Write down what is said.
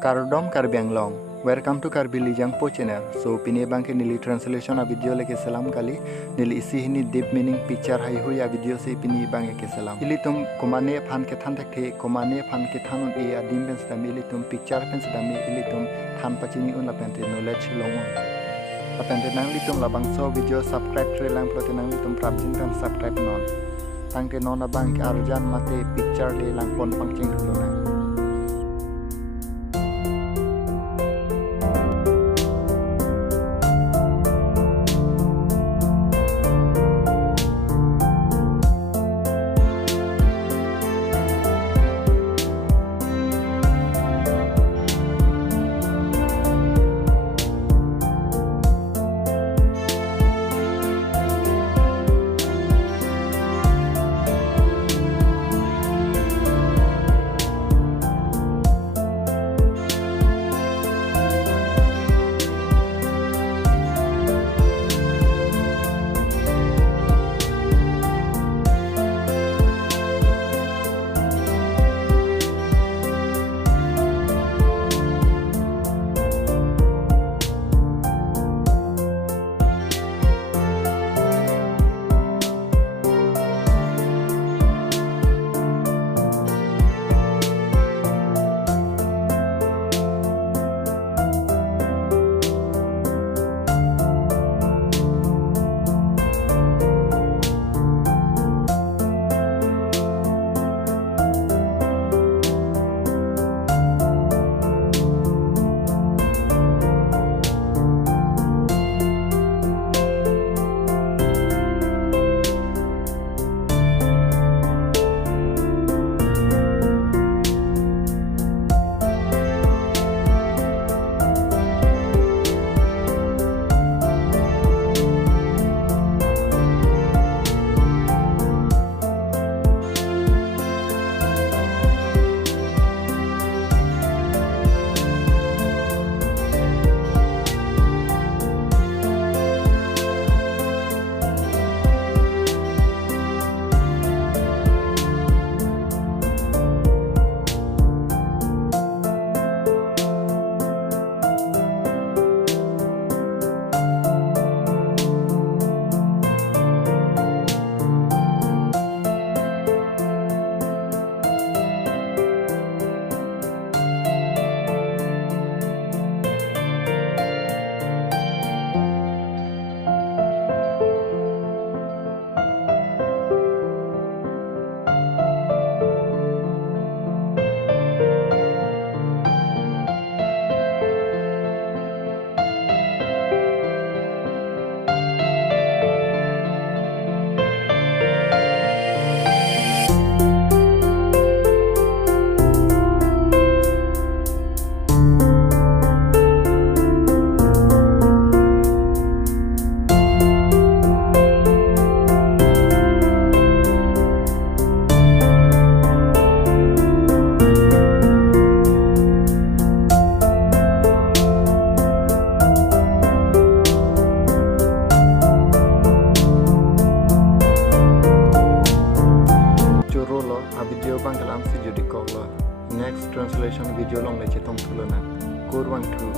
Kardom Karbi anglong. Welcome to Karbi Lijang Po channel. So pini bangke nili translation a video leke salam kali nili isi hini deep meaning picture hai hu ya video se pini bangke ke salam. Ili tum komane phan ke than tak the komane phan ke than e adim ben sta ili tum picture pen sta mi ili tum than pachini un la pente knowledge long. La pente nang li tum la bang so video subscribe tre lang pro nang li tum prabjin kan subscribe non. Tangke non abang ke arjan mate picture le lang pon pangching dulu nang. Video bang kalam si judi kok lo. Next translation video long le chetong tulona. Kurwang tu.